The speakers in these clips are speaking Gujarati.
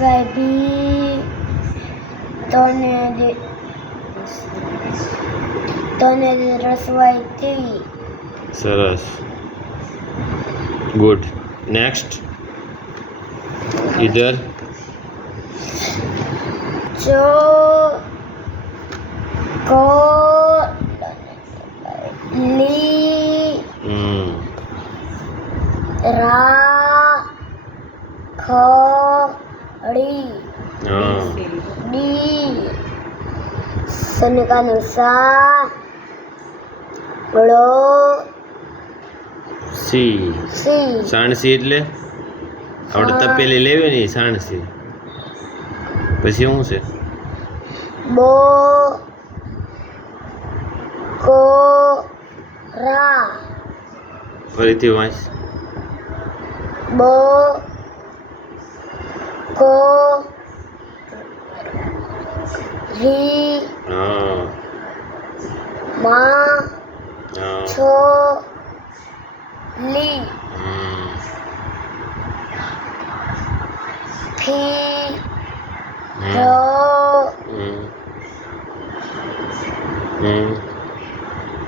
ગાય ભી તને રસવાઈ હતી. સરસ, ગુડ. નેક્સ્ટ. ઇધર જો કો લી રાખડી ડી સનકાનું સા ળો સી. સી સાણસી એટલે આપણે તપેલી લેવી ને સાણસી. પછી શું છે? બો કો રા ફરીથી વાંચ. બો કો રી હા મા હા છો લી ફી રો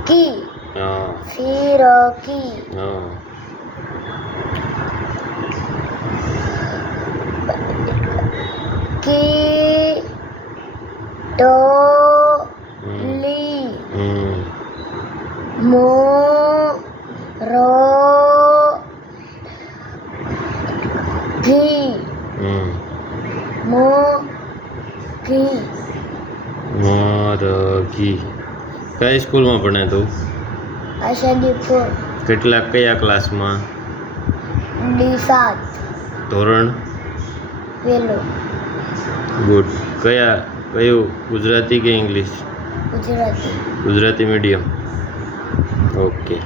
કી હા ફિરકી હા કી ટોલી મો રો ઘી મો ઘી મોરઘી. કઈ સ્કૂલમાં ભણે તું? આશાદીપુર કયા ક્લાસમાં? D7 ધોરણ? વેલો ગુડ. કયું ગુજરાતી કે English? Gujarati Gujarati medium. Okay.